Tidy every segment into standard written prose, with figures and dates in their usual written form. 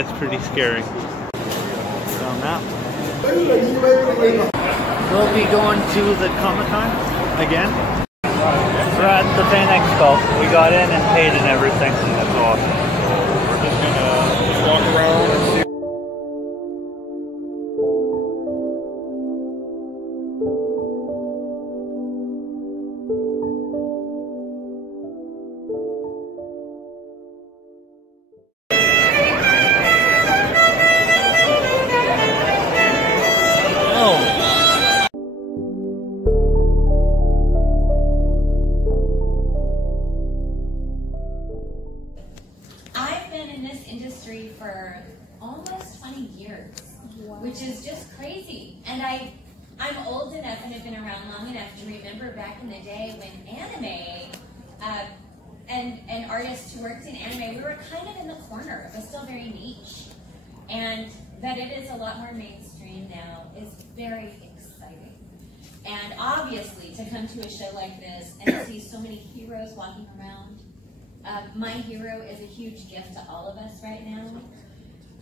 It's pretty scary. So now we'll be going to the Comic-Con again. We're at the Fan Expo. We got in and paid and everything. That's awesome. We're just gonna walk around and see. For almost 20 years, wow. Which is just crazy. And I'm old enough and have been around long enough to remember back in the day when anime and artists who worked in anime, we were kind of in the corner. It was still very niche. And that it is a lot more mainstream now is very exciting. And obviously, to come to a show like this and see so many heroes walking around. My hero is a huge gift to all of us right now.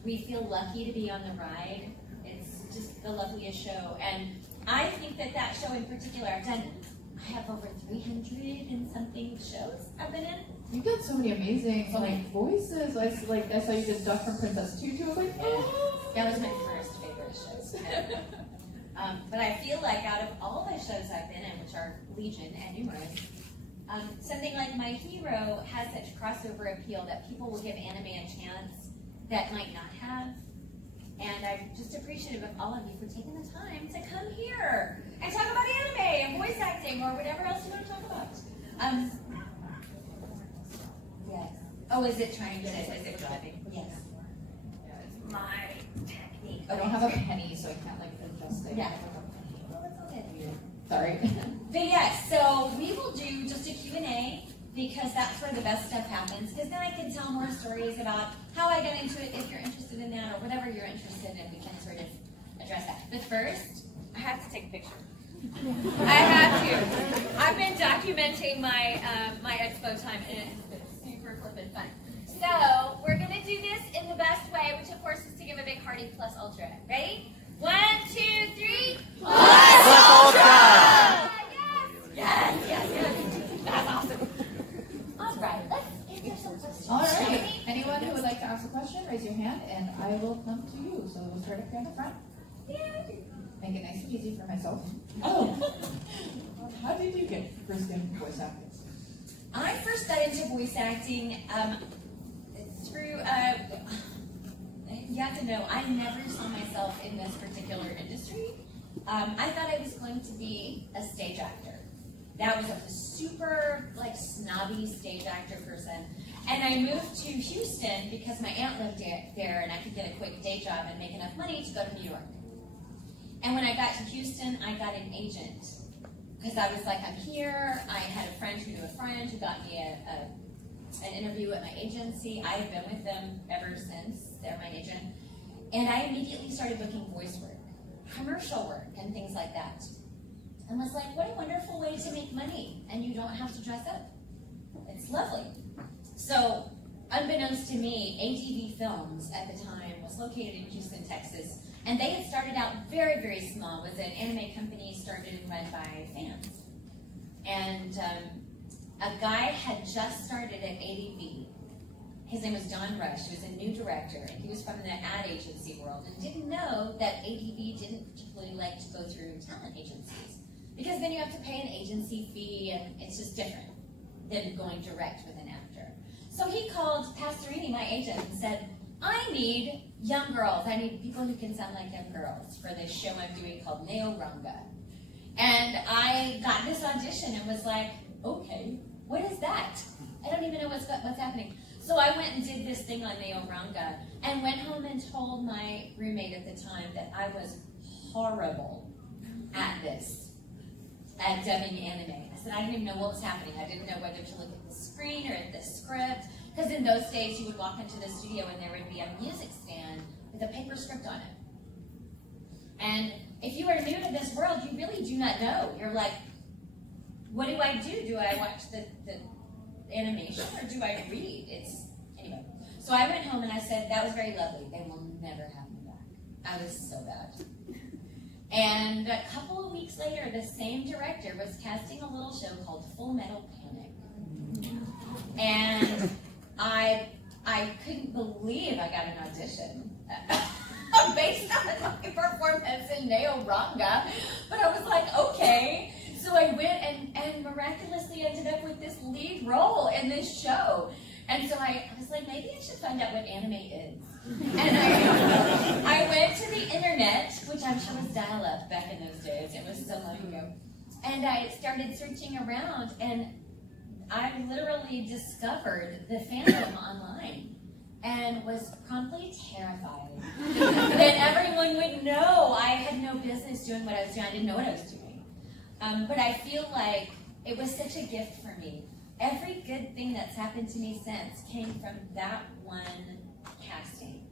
We feel lucky to be on the ride. It's just the loveliest show. And I think that show in particular, I have over 300 and something shows I've been in. You've got so many amazing voices. I saw you did Duck from Princess Tutu. I was like, oh. That was my first favorite shows. But I feel like out of all the shows I've been in, which are legion and numerous, something like My Hero has such crossover appeal that people will give anime a chance that might not have. And I'm just appreciative of all of you for taking the time to come here and talk about anime and voice acting or whatever else you want to talk about. Yes. Oh, is it trying to? Is it driving? Yes. My technique. I don't have a penny, so I can't adjust it. Yeah. Well, that's all good. Sorry. But yes, so we will do just a Q&A because that's where the best stuff happens. Because then I can tell more stories about how I got into it if you're interested in that or whatever you're interested in. We can sort of address that. But first, I have to take a picture. I have to. I've been documenting my my expo time and it has been super flippin' fun. So we're going to do this in the best way, which of course is to give a big hearty plus ultra. Ready? 1, 2, 3. Plus ultra! Yes. That's awesome. All right, let's answer some questions. All right. Anyone who would like to ask a question, raise your hand, and I will come to you. So we'll start up here in the front. Make it nice and easy for myself. Oh, how did you get first into voice acting? I first got into voice acting through. You have to know, I never saw myself in this particular industry. I thought I was going to be a stage actor. That was a super snobby stage actor person. And I moved to Houston because my aunt lived there and I could get a quick day job and make enough money to go to New York. And when I got to Houston, I got an agent. Because I was like, I'm here. I had a friend who knew a friend who got me an interview at my agency. I have been with them ever since. They're my agent. And I immediately started booking voice work, commercial work, and things like that. And was like, what a wonderful way to make money. And you don't have to dress up. It's lovely. So, unbeknownst to me, ADV Films at the time was located in Houston, Texas. And they had started out very, very small. It was an anime company started and run by fans. And a guy had just started at ADV. His name was Don Rush. He was a new director, and he was from the ad agency world and didn't know that ADV didn't particularly like to go through talent agencies. Because then you have to pay an agency fee, and it's just different than going direct with an actor. So he called Pastorini, my agent, and said, I need young girls. I need people who can sound like young girls for this show I'm doing called Neo-Ranga. And I got this audition and was like, okay, what is that? I don't even know what's happening. So I went and did this thing on Neo-Ranga and went home and told my roommate at the time that I was horrible at this, at dubbing anime. I said I didn't even know what was happening. I didn't know whether to look at the screen or at the script. Because in those days, you would walk into the studio and there would be a music stand with a paper script on it. And if you are new to this world, you really do not know. You're like, what do I do? Do I watch the animation or do I read? Anyway. So I went home and I said, that was very lovely. They will never have me back. I was so bad. And a couple of weeks later, the same director was casting a little show called Full Metal Panic. And I couldn't believe I got an audition based on my performance in Neo-Ranga. But I was like, okay. So I went and miraculously ended up with this lead role in this show. And so I was like, maybe I should find out what anime is. And I went to the internet, which I'm sure was dial-up back in those days. It was so long ago. And I started searching around, and I literally discovered the fandom online and was promptly terrified that everyone would know I had no business doing what I was doing. I didn't know what I was doing. But I feel like it was such a gift for me. Every good thing that's happened to me since came from that one casting.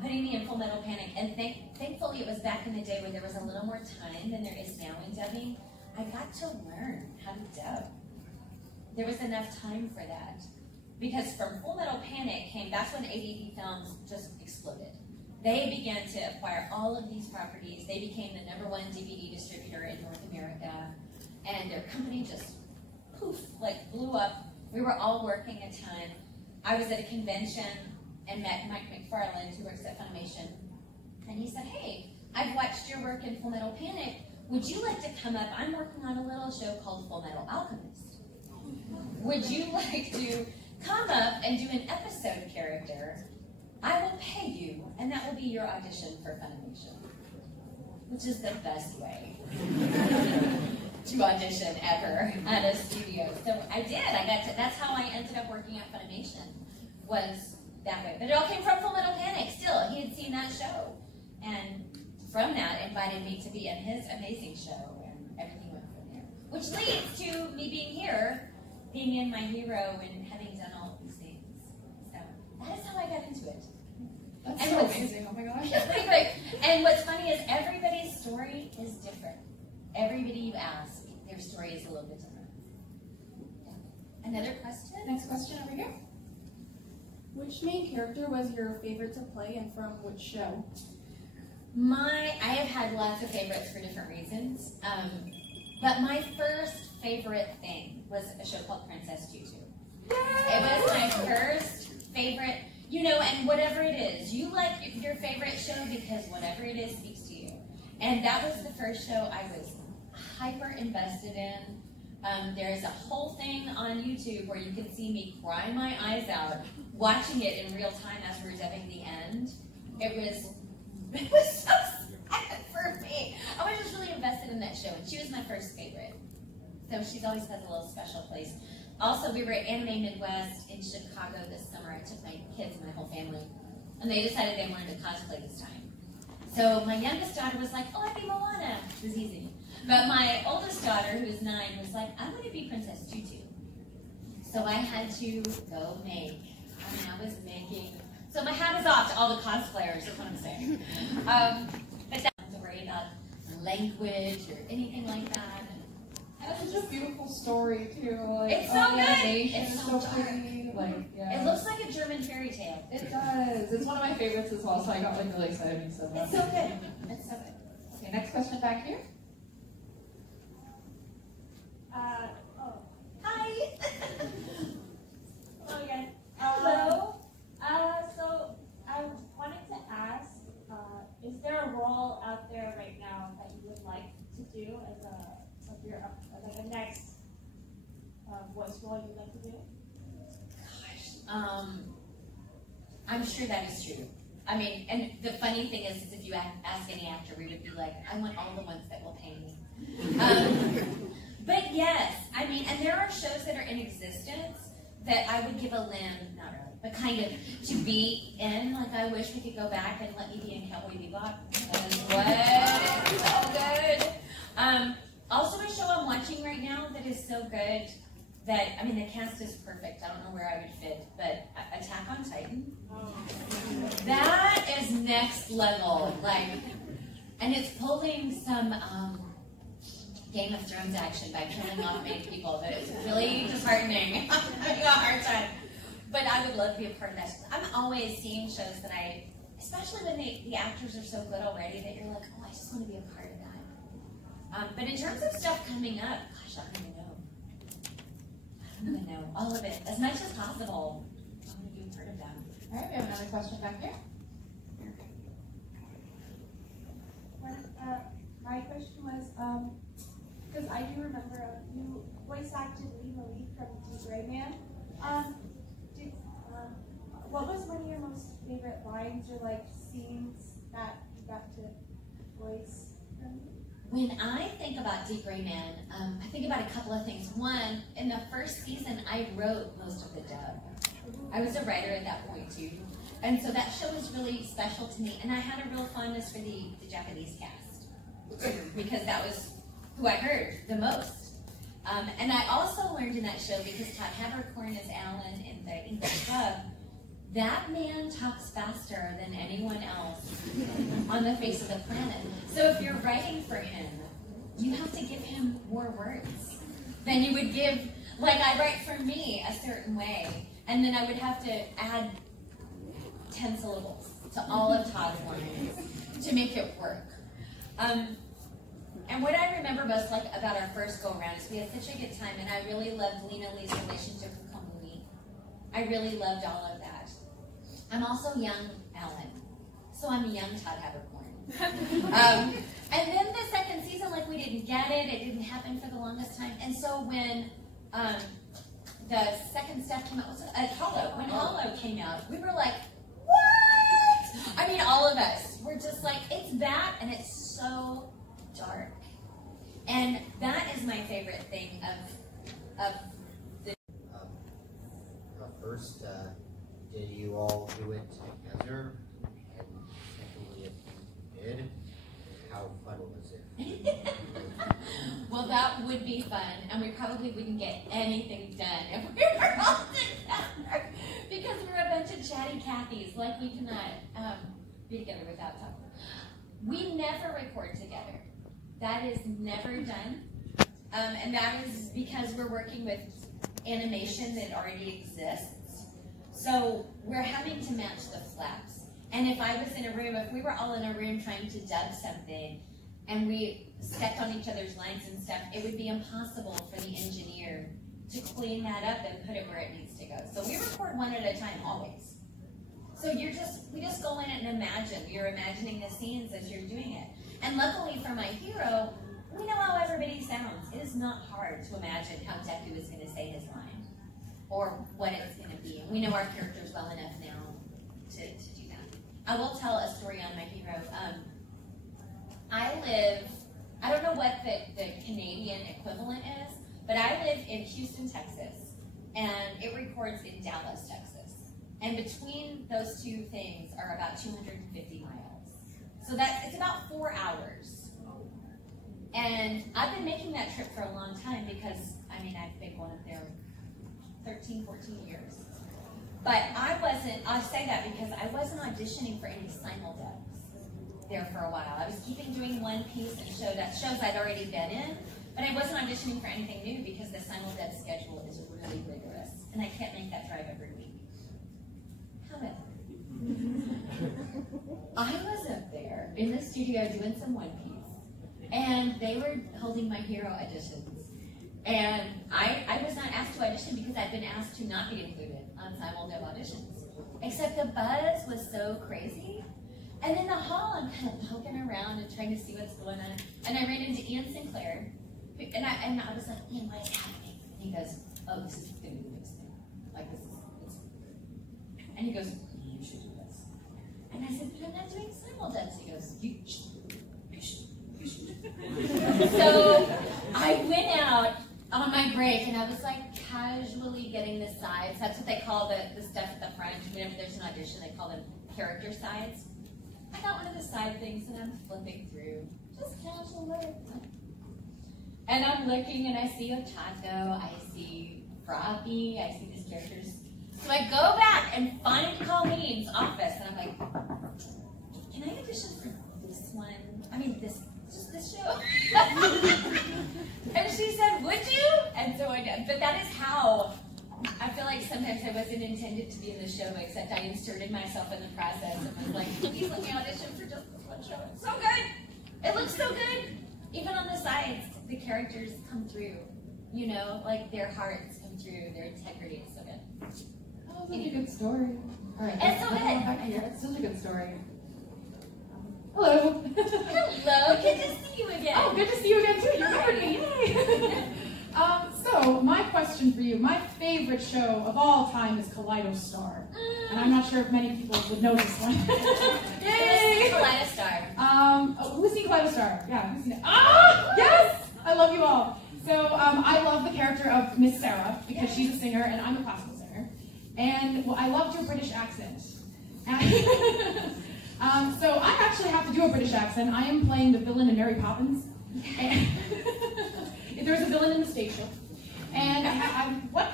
Putting me in Full Metal Panic, and thankfully it was back in the day where there was a little more time than there is now in dubbing. I got to learn how to dub. There was enough time for that. Because from Full Metal Panic that's when ADV Films just exploded. They began to acquire all of these properties. They became the #1 DVD distributor in North America, and their company just poof, like blew up. We were all working a ton. I was at a convention and met Mike McFarland, who works at Funimation, and he said, hey, I've watched your work in Full Metal Panic. Would you like to come up? I'm working on a little show called Full Metal Alchemist. Would you like to come up and do an episode character? I will pay you, and that will be your audition for Funimation, which is the best way to audition ever at a studio. So I did. That's how I ended up working at Funimation, was that way. But it all came from Full Metal Panic. Still, he had seen that show, and from that invited me to be in his amazing show, and everything went from there. Which leads to me being here, being in My Hero, and having done all of these things. So that is how I got into it. That's and so amazing. Oh my gosh. It's pretty great. And what's funny is everybody's story is different. Everybody you ask, their story is a little bit different. Yeah. Another question? Next question over here. Which main character was your favorite to play, and from which show? I have had lots of favorites for different reasons. But my first favorite thing was a show called Princess Tutu. It was my first favorite, and whatever it is, you like your favorite show because whatever it is speaks to you. And that was the first show I was hyper invested in. There's a whole thing on YouTube where you can see me cry my eyes out watching it in real time as we were dubbing the end. It was so sad for me. I was just really invested in that show, and she was my first favorite. So she's always has a little special place. Also, we were at Anime Midwest in Chicago this summer. I took my kids and my whole family, and they decided they wanted to cosplay this time. So my youngest daughter was like, oh, I'd be Moana. It was easy. But my oldest daughter, who's 9, was like, I'm going to be Princess Tutu. So I had to go I was making, so my hat is off to all the cosplayers, is what I'm saying. But that don't worry about language or anything like that. That's such a beautiful story too. Like, It's so good. It's so pretty. Like, yeah. It looks like a German fairy tale. It does. It's one of my favorites as well, so I got really excited when you said that. It's so good. It's so good. Okay, next question back here. Hi. Hello again. Hello. So I wanted to ask, is there a role out there right now that you would like to do as a next voice role you'd like to do? Gosh, I'm sure that is true. I mean, and the funny thing is if you ask any actor, we would be like, I want all the ones that will pay me. But yes, I mean, and there are shows that are in existence that I would give a limb, not really, but kind of to be in. Like, I wish we could go back and let me be in Cowboy Bebop. That is so good. Also, a show I'm watching right now that is so good that, I mean, the cast is perfect. I don't know where I would fit, but Attack on Titan. That is next level. Like, and it's pulling some Game of Thrones action by killing off made people. That is really disheartening. I'm having a hard time. But I would love to be a part of that. I'm always seeing shows that especially when the actors are so good already that you're like, oh, I just want to be a part of that. But in terms of stuff coming up, gosh, I don't even know. I don't even know. All of it, as much as possible. I want to be a part of that. All right, we have another question back here. My question was, because I do remember you voice acted Lena Lee from D. Gray Man. What was one of your most favorite lines or like scenes that you got to voice from? When I think about Deep Gray Man, I think about a couple of things. One, in the first season, I wrote most of the dub. I was a writer at that point too. And so that show was really special to me. And I had a real fondness for the Japanese cast because that was who I heard the most. And I also learned in that show, because Todd Haberkorn is Alan in the English dub, that man talks faster than anyone else on the face of the planet. So if you're writing for him, you have to give him more words than you would give, like I write for me a certain way, and then I would have to add 10 syllables to all of Todd's lines to make it work. And what I remember most about our first go-around is we had such a good time, and I really loved Lena Lee's relationship with Kamui. I really loved all of that. I'm also young Alan, so I'm a young Todd Haberkorn. And then the second season, we didn't get it. It didn't happen for the longest time. And so when the second stuff came out, Hollow. When Hollow came out, we were like, what? I mean, all of us were just like, it's that, and it's so dark. And that is my favorite thing of the... First, did you all do it together? And secondly, if you did, how fun was it? Well, that would be fun, and we probably wouldn't get anything done if we were all together, because we're a bunch of chatty Cathys. We cannot be together without talking. We never record together. That is never done, and that is because we're working with animation that already exists. So we're having to match the flaps. And if I was in a room, if we were all in a room trying to dub something, and we stepped on each other's lines and stuff, it would be impossible for the engineer to clean that up and put it where it needs to go. So we record one at a time, always. So we just go in and imagine. You're imagining the scenes as you're doing it. And luckily for my hero, we know how everybody sounds. It is not hard to imagine how Deku is going to say his line, or what it's going to be. And we know our characters well enough now to do that. I will tell a story on my hero. I don't know what the Canadian equivalent is, but I live in Houston, Texas, and it records in Dallas, Texas. And between those two things are about 250 miles. So it's about 4 hours. And I've been making that trip for a long time because, I've been going up there 13, 14 years. But I'll say that because I wasn't auditioning for any simuldubs there for a while. I was doing one piece and shows I'd already been in, but I wasn't auditioning for anything new because the simuldub schedule is really rigorous, and I can't make that drive every week. However, I was up there in the studio doing some one piece, and they were holding my hero auditions. And I was not asked to audition because I'd been asked to not be included on simuldub auditions. Except the buzz was so crazy. And in the hall, I'm kind of poking around and trying to see what's going on. And I ran into Ian Sinclair. And I was like, Ian, what is happening? And he goes, oh, this is going to be the next thing. And he goes, you should do this. And I said, but I'm not doing simuldubs. He goes, you should. So I went out on my break, and I was casually getting the sides. That's what they call the stuff at the front. Whenever there's an audition, they call them character sides. I got one of the side things, and I'm flipping through, just casual look. And I'm looking, and I see Otato, I see Froggy, I see these characters. So I go back and find Colleen's office, and I'm like, can I audition for this one? Just this show? And she said, would you? And so I did. But that is how I feel like sometimes sometimes I wasn't intended to be in the show, except I inserted myself in the process and was like, please let me audition for just this one show. It's so good! It looks so good! Even on the sides, the characters come through. You know, like their hearts come through, their integrity is so good. Oh, such a good story. All right. It's so good. Back here. It's such a good story. Hello. Hello, good to see you again. Oh, good to see you again too. You remembered me. Yay. So, my question for you, my favorite show of all time is Kaleidostar. And I'm not sure if many people would know this one. Yay! Kaleidostar. Who's seen Kaleidostar? Yeah, who's seen it? Ah, yes! I love you all. So, I love the character of Miss Sarah because she's a singer and I'm a classical singer. And, well, I loved your British accent. So, I actually have to do a British accent. I am playing the villain in Mary Poppins. And there's a villain in the station. And what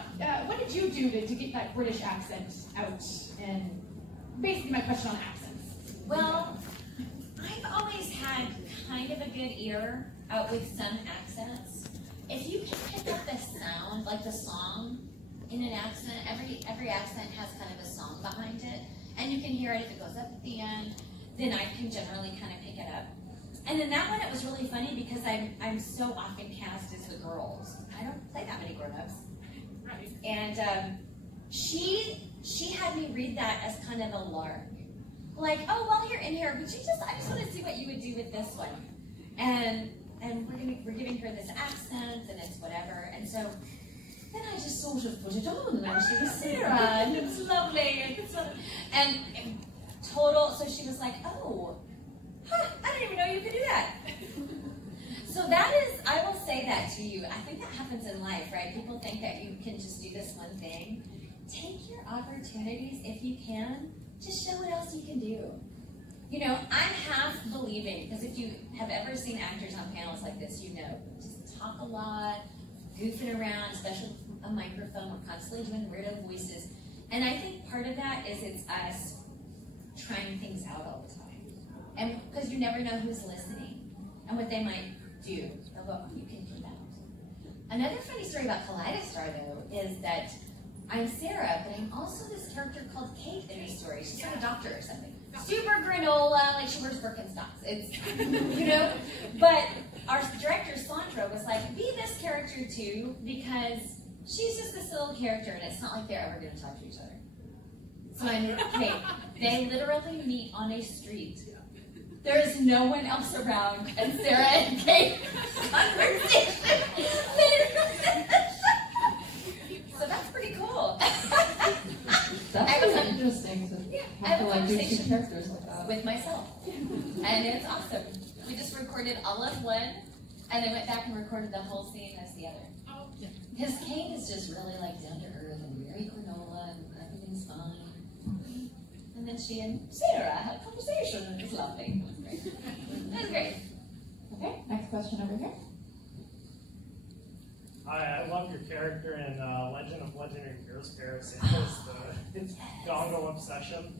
did you do to get that British accent out? And basically my question on accents. Well, I've always had kind of a good ear out with some accents. If you can pick up the sound, like the song in an accent, every accent has kind of a song behind it. And you can hear it if it goes up at the end, then I can generally kind of pick it up. And then that one, it was really funny because I'm so often cast as the girls. I don't play that many grown-ups. Right. And she had me read that as kind of a lark. Like, oh, while you're in here, I just want to see what you would do with this one. And we're giving her this accent and it's whatever. And so then I just sort of put it on and she was Sarah and it was lovely. And total, so she was like, oh, huh, I didn't even know you could do that. So that is, I will say that to you. I think that happens in life, right? People think that you can just do this one thing. Take your opportunities if you can. Just show what else you can do. You know, I'm half believing, because if you have ever seen actors on panels like this, you know, just talk a lot, goofing around, especially with a microphone. We're constantly doing weirdo voices. And I think part of that is it's us trying things out all the time. And because you never know who's listening and what they might do. They'll go, oh, you can do that. Another funny story about Kaleidostar, though, is that I'm Sarah, but I'm also this character called Kate in the story. She's like a doctor or something. Super granola, like she wears Birkenstocks. It's, you know? But our director, Sandra, was like, be this character too, because she's just this little character, and it's not like they're ever going to talk to each other. So I knew, Kate, they literally meet on a street. There is no one else around, and Sarah and Kate conversation. So that's pretty cool. That's really interesting to have to like do two characters like that. With myself. And it's awesome. We just recorded all of one, and then went back and recorded the whole scene as the other. Oh, yeah. Because Kate is just really like down to earth and very granola, and everything's fine. And then she and Sarah had a conversation, and it was lovely. It was great. It was great. Okay, next question over here. I love your character in Legend of Legendary Heroes Paris. It's dongle obsession.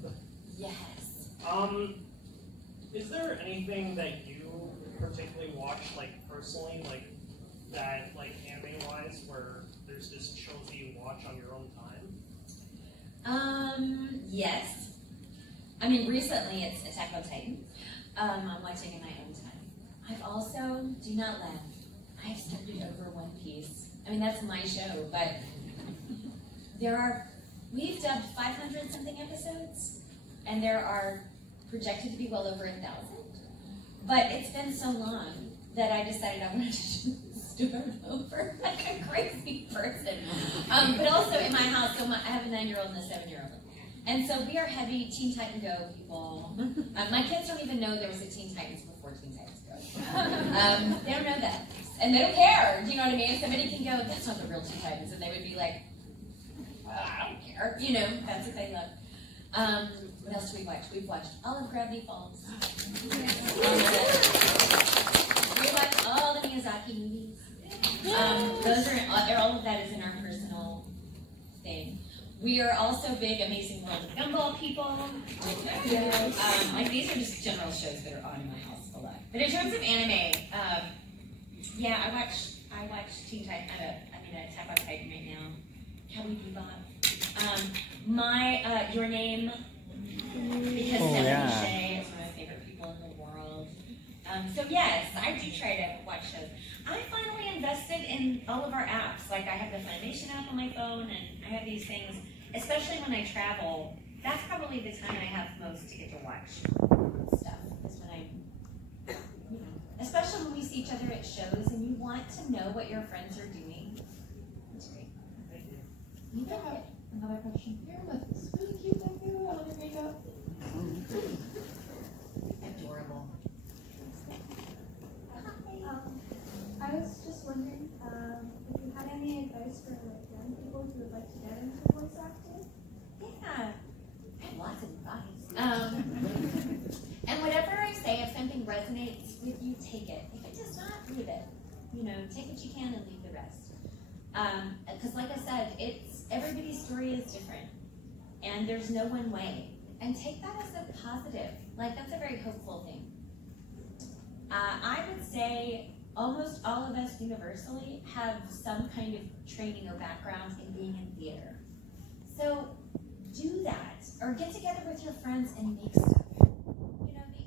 Yes. Is there anything that you particularly watch, like personally, like that, like anime-wise, where there's just shows that you watch on your own time? Yes. I mean, recently it's Attack on Titan. I'm watching in my own time. I've also, do not laugh, I've started over One Piece. I mean, that's my show, but we've dubbed 500 something episodes, and there are projected to be well over 1,000. But it's been so long that I decided I wanted to start over like a crazy person. But also in my house, so I have a 9-year-old and a 7-year-old. And so we are heavy Teen Titan Go people. My kids don't even know there was a Teen Titans before Teen Titans Go. They don't know that. And they don't care, do you know what I mean? Somebody can go, that's not the real Teen Titans. And they would be like, I don't care. You know, that's what they love. What else do we watch? We've watched all of Gravity Falls. We watched all the Miyazaki movies. All of that is in our personal thing. We are also big Amazing World of Gumball people. Like these are just general shows that are on in my house a lot. But in terms of anime, yeah, I watch Teen Titan. Attack on Titan right now. Cowboy Bebop. Your Name, because Stephanie Shea is one of my favorite people in the world. So yes, I do try to watch shows. I finally invested in all of our apps. Like I have the Funimation app on my phone, and I have these things, especially when I travel. That's probably the time I have most to get to watch stuff. Is when I, especially when we see each other at shows and you want to know what your friends are doing. It's great. Thank you. You can have another question here with this really cute tattoo on your makeup. Adorable. I was just wondering if you had any advice for like young people who would like to get into voice acting. Yeah, I have lots of advice. And whatever I say, if something resonates with you, take it. If it does not, leave it. Take what you can and leave the rest. Because like I said, everybody's story is different, and there's no one way. And take that as a positive. Like that's a very hopeful thing. I would say almost all of us universally have some kind of training or background in being in theater. So do that, or get together with your friends and make stuff.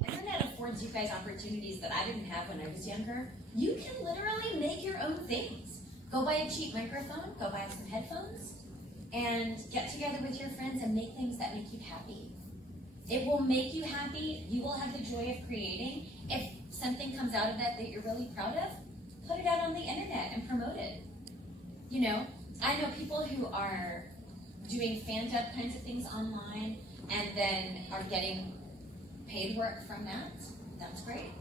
The internet affords you guys opportunities that I didn't have when I was younger. You can literally make your own things. Go buy a cheap microphone, go buy some headphones, and get together with your friends and make things that make you happy. It will make you happy. You will have the joy of creating. If something comes out of that you're really proud of, put it out on the internet and promote it. I know people who are doing fan-dub kinds of things online and then are getting paid work from that. That's great.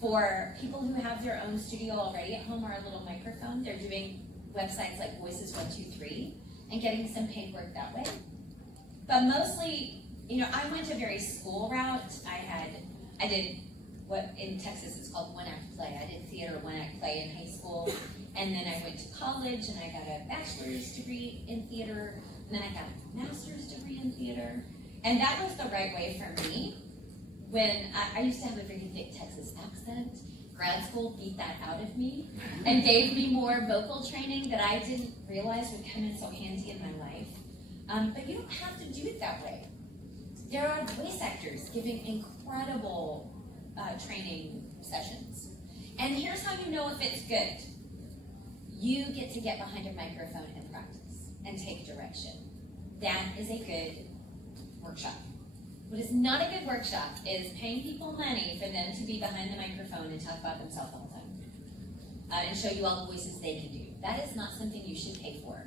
For people who have their own studio already at home or a little microphone, they're doing websites like Voices123 and getting some paid work that way. But mostly, I went a very school route. I did what in Texas is called one-act play. I did theater one-act play in high school, and then I went to college and I got a bachelor's degree in theater, and then I got a master's degree in theater, and that was the right way for me. When I used to have a very thick Texas accent, grad school beat that out of me and gave me more vocal training that I didn't realize would come in so handy in my life. But you don't have to do it that way. There are voice actors giving incredible training sessions. And here's how you know if it's good. You get to get behind a microphone and practice and take direction. That is a good workshop. What is not a good workshop is paying people money for them to be behind the microphone and talk about themselves all the time and show you all the voices they can do. That is not something you should pay for.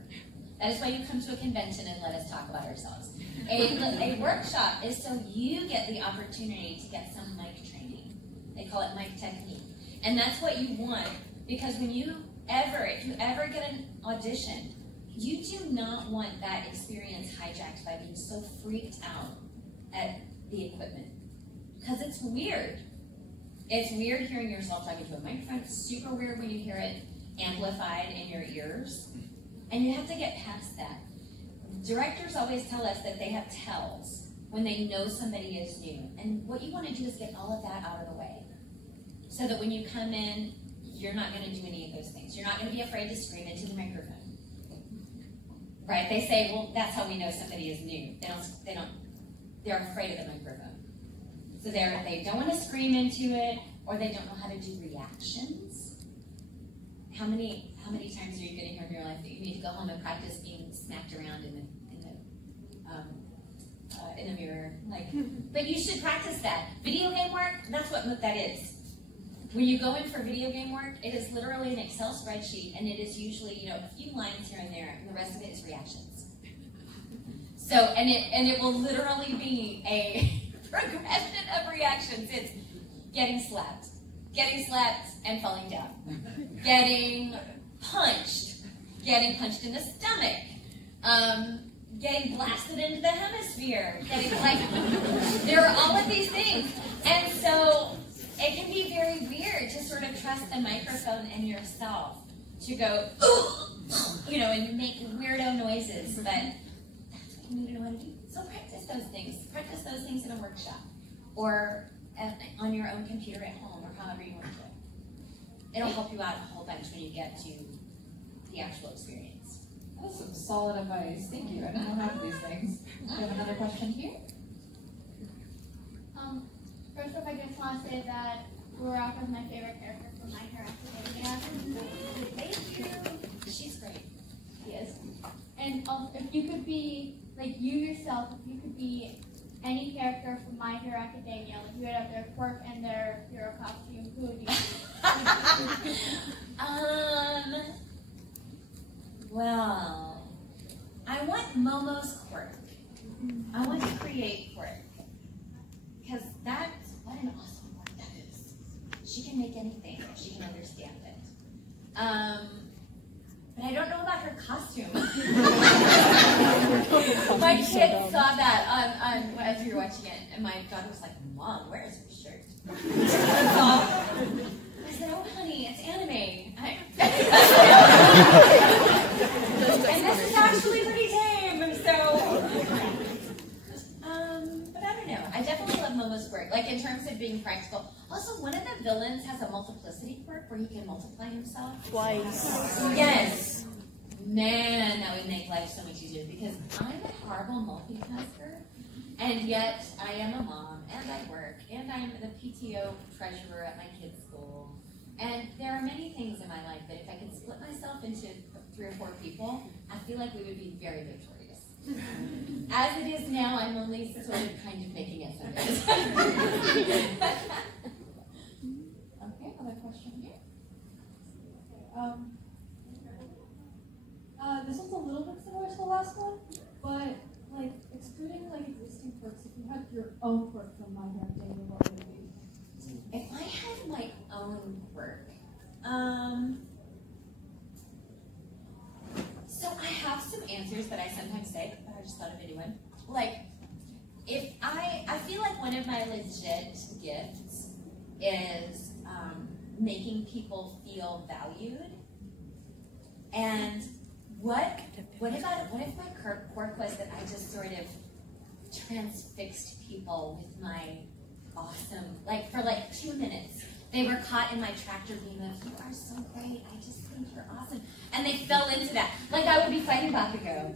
That is why you come to a convention and let us talk about ourselves. A workshop is so you get the opportunity to get some mic training. They call it mic technique. And that's what you want, because if you ever get an audition, you do not want that experience hijacked by being so freaked out at the equipment. Because it's weird. It's weird hearing yourself talking to a microphone. It's super weird when you hear it amplified in your ears. And you have to get past that. Directors always tell us that they have tells when they know somebody is new. And what you want to do is get all of that out of the way. So that when you come in, you're not going to do any of those things. You're not going to be afraid to scream into the microphone. Right? They say, well, that's how we know somebody is new. They're afraid of the microphone. So they don't want to scream into it, or they don't know how to do reactions. How many times are you going to hear in your life that you need to go home and practice being smacked around in the mirror? But you should practice that. Video game work, that's what that is. When you go in for video game work, it is literally an Excel spreadsheet, and it is usually a few lines here and there, and the rest of it is reactions. So, and it will literally be a progression of reactions. It's getting slapped and falling down, getting punched in the stomach, getting blasted into the hemisphere, there are all of these things. And so it can be very weird to sort of trust the microphone and yourself to go, and make weirdo noises, but that's what you need to know how to do. So practice those things. Practice those things in a workshop or on your own computer at home or however you want to do it. It'll help you out a whole bunch when you get to the actual experience. That is some solid advice. Thank you. I don't know half of these things. We have another question here. First off, I just want to say that Rock is my favorite character from My Hero Academia. Thank you. She's great. She is. And also, if you could be, like you yourself, if you could be any character from My Hero Academia, like you would have their quirk and their hero costume, who would you be? Well, I want Momo's quirk. I want to create quirk. Because that's what an awesome quirk that is. She can make anything if she can understand it. But I don't know about her costume. My kids saw that as we were watching it, and my daughter was like, "Mom, where is her shirt?" I said, "Oh, honey, it's anime." And this is actually pretty tame, so. But I don't know. I definitely love Momo's quirk. Like in terms of being practical. Also, one of the villains has a multiplicity quirk where he can multiply himself Twice. Yes. Man, that would make life so much easier because I'm a horrible multitasker, and yet I am a mom, and I work, and I'm the PTO treasurer at my kids' school. And there are many things in my life that if I could split myself into 3 or 4 people, I feel like we would be very victorious. As it is now, I'm only sort of kind of making it so good. Okay, another question here. This one's a little bit similar to the last one, but like excluding like existing quirks, if you had your own quirk from My Hero Academia, what would it be? If I had my own quirk, so I have some answers that I sometimes say, but I just thought of a new one. Like, if I feel like one of my legit gifts is making people feel valued. And what if my quirk was that I just sort of transfixed people with my awesome, like for like 2 minutes. They were caught in my tractor beam of, "You are so great, I just think you're awesome." And they fell into that. Like I would be fighting Bakugo.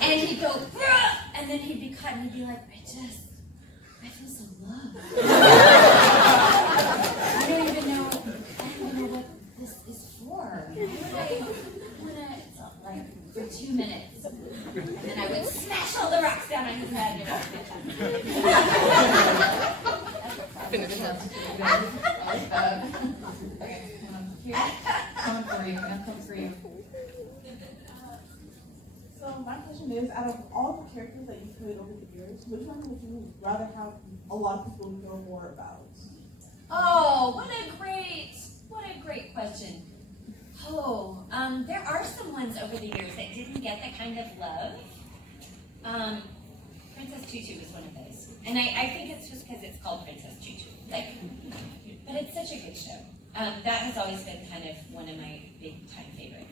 And he'd go, "Bruh!" And then he'd be cut and he'd be like, I feel so loved. I don't even know what this is for. It's like for 2 minutes. And then I would smash all the rocks down on his head. Okay, come for you. Come for you. So my question is, out of all the characters that you played over the years, which one would you rather have a lot of people know more about? Oh, what a great question. Oh, there are some ones over the years that didn't get the kind of love. Princess Tutu was one of those. And I think it's just because it's called Princess Tutu. Like, but it's such a good show. That has always been kind of one of my big time favorites.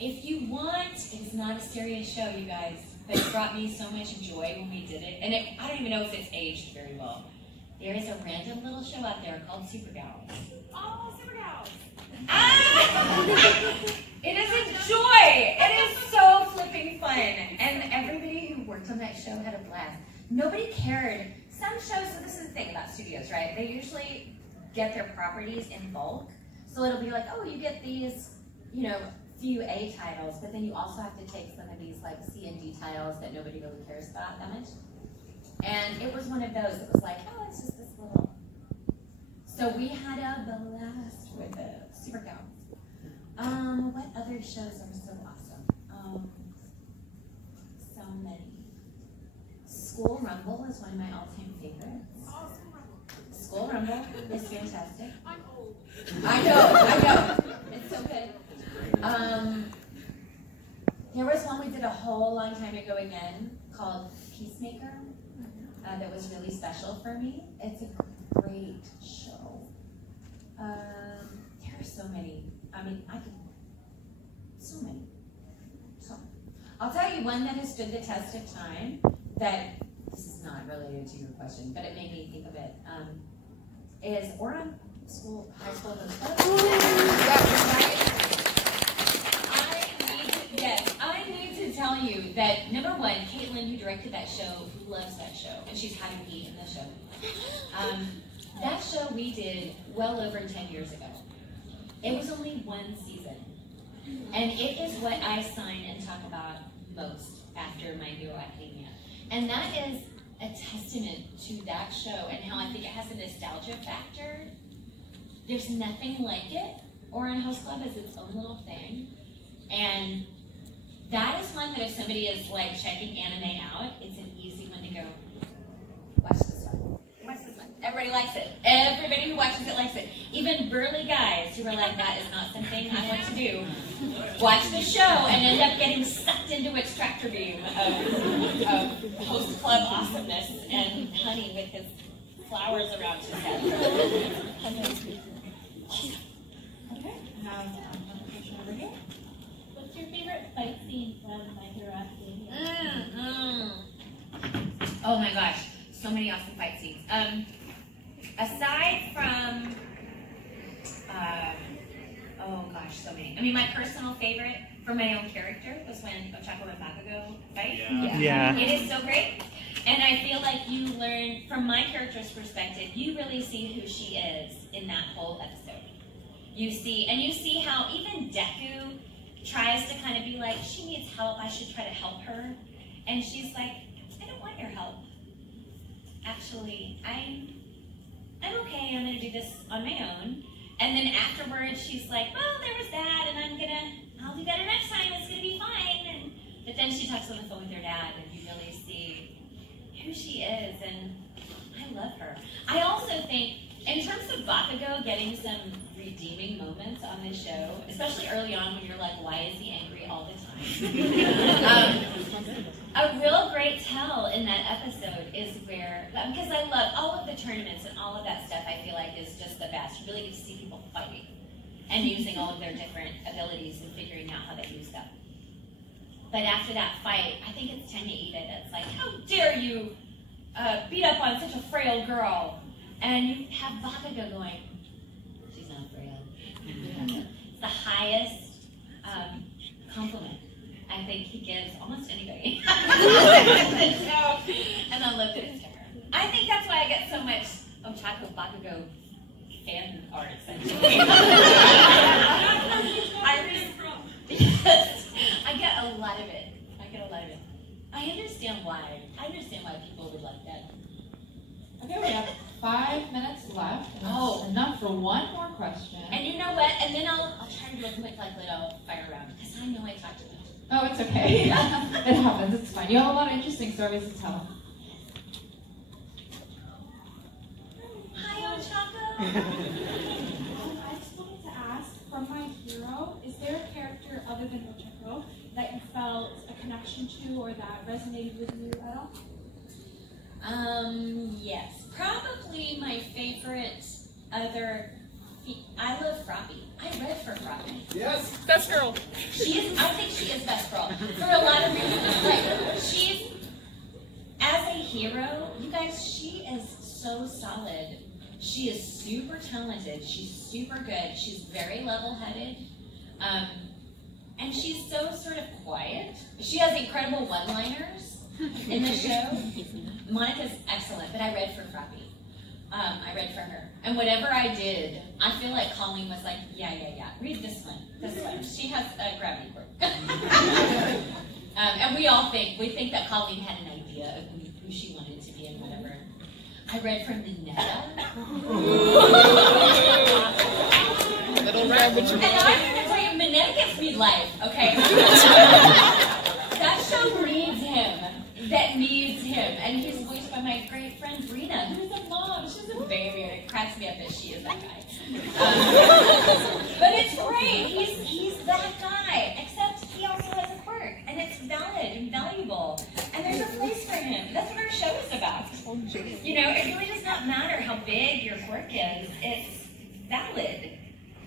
If you want, it's not a serious show, you guys, but it brought me so much joy when we did it. And I don't even know if it's aged very well. There is a random little show out there called Super Gals. Oh, Super Gals! It is a joy. It is so flipping fun. And everybody who worked on that show had a blast. Nobody cared. Some shows, so this is the thing about studios, right? They usually get their properties in bulk. So it'll be like, oh, you get these, few A titles, but then you also have to take some of these like C and D titles that nobody really cares about that much. And it was one of those that was like, oh, it's just this little. So we had a blast with the Super Gals. What other shows are so awesome? So many. School Rumble is one of my all-time favorites. School Rumble is fantastic. I'm old. I know. It's so good. There was one we did a whole long time ago again called Peacemaker that was really special for me. It's a great show. There are so many. So many. I'll tell you one that has stood the test of time that, this is not related to your question, but it made me think of it, is Oran High School Host Club. tell you that, number one, Caitlin, who directed that show, loves that show, and she's having me in the show. That show we did well over 10 years ago. It was only one season. And it is what I sign and talk about most after My Hero Academia. And that is a testament to that show and how I think it has a nostalgia factor. There's nothing like it. Oran Host Club is its own little thing. And that is one that if somebody is like checking anime out, it's an easy one to go, watch this one. Watch this one. Everybody likes it. Everybody who watches it likes it. Even burly guys who are like, that is not something I want to do, watch the show and end up getting sucked into its tractor beam of Host Club awesomeness and Honey with his flowers around his head. Okay. Over here. What's your favorite fight scene from My Hero Academia? Oh my gosh, so many awesome fight scenes. Aside from, oh gosh, so many. I mean, my personal favorite for my own character was when Ochako and Bakugo fight. Yeah. It is so great. And I feel like you learn, from my character's perspective, you really see who she is in that whole episode. You see how even Deku tries to kind of be like, she needs help, I should try to help her. And she's like, I don't want your help. Actually, I'm okay, I'm gonna do this on my own. And then afterwards, she's like, well, there was that, and I'll do better next time, it's gonna be fine. But then she talks on the phone with her dad, and you really see who she is, and I love her. I also think, in terms of Bakugo getting some redeeming moments on this show, especially early on when you're like, why is he angry all the time? A real great tell in that episode is where, because I love all of the tournaments and all of that stuff, I feel like is just the best. You really get to see people fighting and using all of their different abilities and figuring out how they use them. But after that fight, I think it's Tenya Ida that's like, how dare you beat up on such a frail girl? And you have Bakugo going, she's not frail. It's the highest compliment I think he gives almost anybody. And I love that it's her. I think that's why I get so much Ochako Bakugo fan art, essentially. Yes, I get a lot of it. I understand why. People would like that. Okay, we have 5 minutes left. And that's enough for one more question. And you know what? And then I'll try to do a quick little fire round because I know I talked about it. Oh, it's okay. It happens. It's fine. You have a lot of interesting stories to tell. Hi, Ochako. I just wanted to ask, from My Hero, is there a character other than Ochako that you felt a connection to or that resonated with you at all? Yes. Probably my favorite other. I love Froppy. I read for Froppy. Yes. Best girl. I think she is best girl for a lot of reasons. Like, she's, as a hero, you guys, she is so solid. She is super talented. She's super good. She's very level-headed. And she's so sort of quiet. She has incredible one-liners in the show. Monica's excellent, but I read for Froppy. I read for her. And whatever I did, I feel like Colleen was like, yeah, read this one. She has a gravity quirk. And we think that Colleen had an idea of who she wanted to be and whatever. I read from Minetta. Little rabbit. And I'm going to tell you, Minetta gives me life, okay? That show needs him. That needs him. And he's voiced by my great friend Brina, who's a mom. She's a baby, and it cracks me up that she is that guy. But it's great. He's that guy. Except he also has a quirk, and it's valid and valuable. And there's a place for him. That's what our show is about. You know, it really does not matter how big your quirk is. It's valid,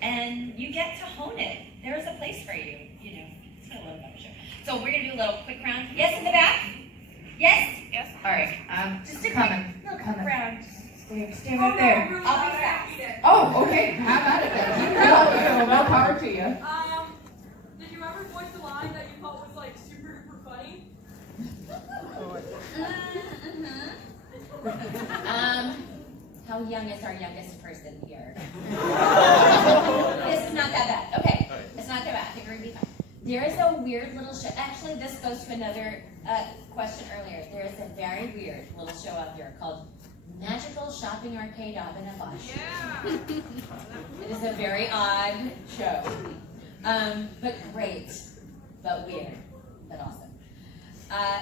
and you get to hone it. There is a place for you. You know, that's what I love about the show. So we're gonna do a little quick round. Yes, in the back. Yes? Yes. All right. Just a quick round. Stay right there. I'll be fast. Oh, okay. Have at it then. More power to you. Did you ever voice a line that you thought was like super duper funny? How young is our youngest person here? This is not that bad. Okay, it's not that bad. I think we're gonna be fine. There is a weird little show. Actually, this goes to another question earlier. There is a very weird little show out there called Magical Shopping Arcade of in a Bush. Yeah. It is a very odd show, but great, but weird, but awesome.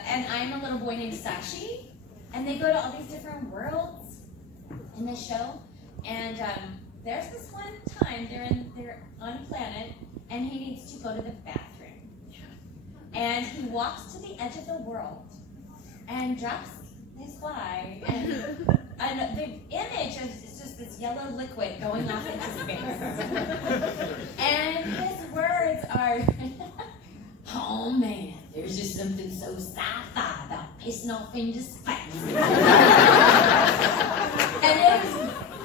And I'm a little boy named Sashi, and they go to all these different worlds in this show. And there's this one time they're on a planet, and he needs to go to the bathroom. And he walks to the edge of the world and drops his fly, and the image is just this yellow liquid going off into space. And his words are, oh man, there's just something so sci-fi about pissing off into space. And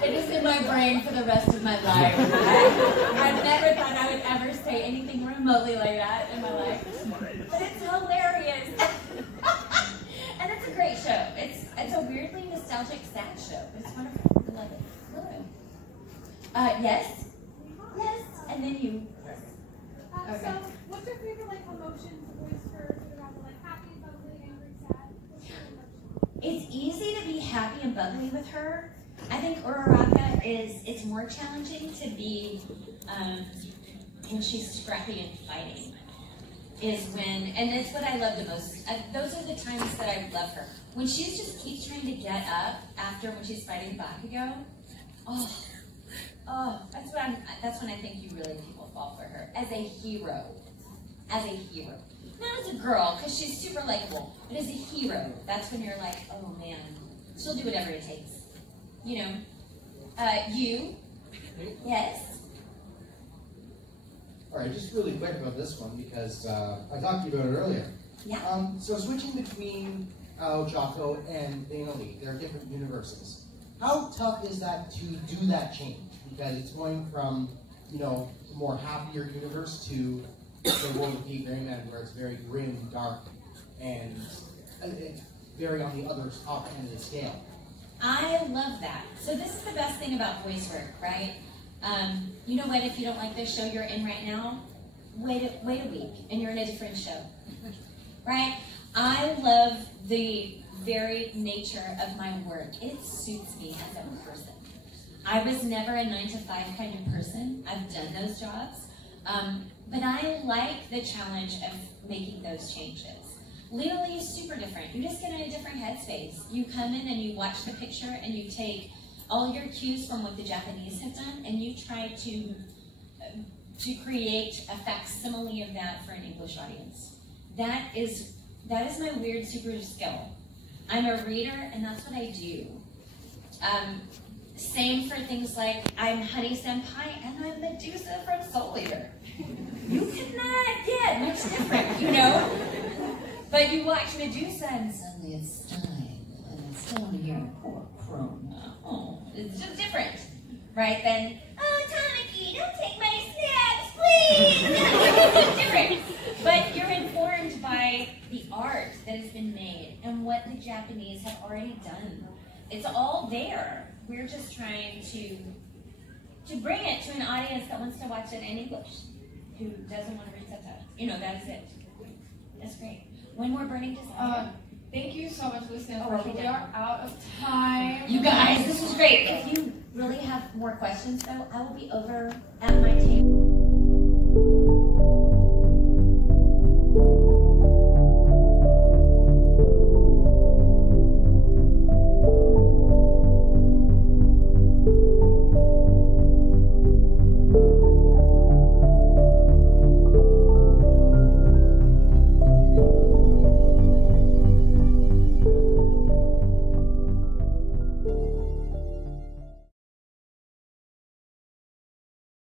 it is in my brain for the rest of my life. I've never thought I would ever say anything remotely like that in my life. But it's hilarious. And it's a great show. It's a weirdly nostalgic, sad show. It's wonderful. I love it. Love it. Yes? Yes. And then you. Okay. So, what's your favorite like emotion to voice for Uraka? Like happy, bubbly, angry, sad? What's your emotion? It's easy to be happy and bubbly with her. I think Uraraka it's more challenging to be when she's scrappy and fighting. Is when, and it's what I love the most. Those are the times that I love her. When she just keeps trying to get up after when she's fighting Bakugo. That's when I think you really people fall for her as a hero. As a hero, not as a girl because she's super likable, but as a hero, that's when you're like, oh man, she'll do whatever it takes. You know, you, yes. All right, just really quick about this one because I talked to you about it earlier. Yeah. So switching between Chaco and Dainali, they're different universes. How tough is that to do that change? Because it's going from, you know, a more happier universe to the world of Deep Rayman, where it's very grim, dark, and it's very on the other top end of the scale. I love that. So this is the best thing about voice work, right? You know what? If you don't like this show you're in right now, wait a week, and you're in a different show, right? I love the very nature of my work. It suits me as a person. I was never a 9-to-5 kind of person. I've done those jobs, but I like the challenge of making those changes. Legally is super different. You just get in a different headspace. You come in and you watch the picture and you take all your cues from what the Japanese have done and you try to create a facsimile of that for an English audience. That is my weird super skill. I'm a reader and that's what I do. Same for things like I'm Honey Senpai and I'm Medusa from Soul Eater. You cannot get much different, you know? But you watch Medusa and suddenly it's time, and it's down here, poor Chroma. Oh, it's just different, right? Then, oh, Tamaki, don't take my snaps, please! It's different. But you're informed by the art that has been made and what the Japanese have already done. It's all there. We're just trying to bring it to an audience that wants to watch it in English, who doesn't want to read subtitles. You know, that is it. That's great. One more burning desire. Thank you so much, Luci. We are out of time. You guys, this was great. If you really have more questions, though, I will be over at my table.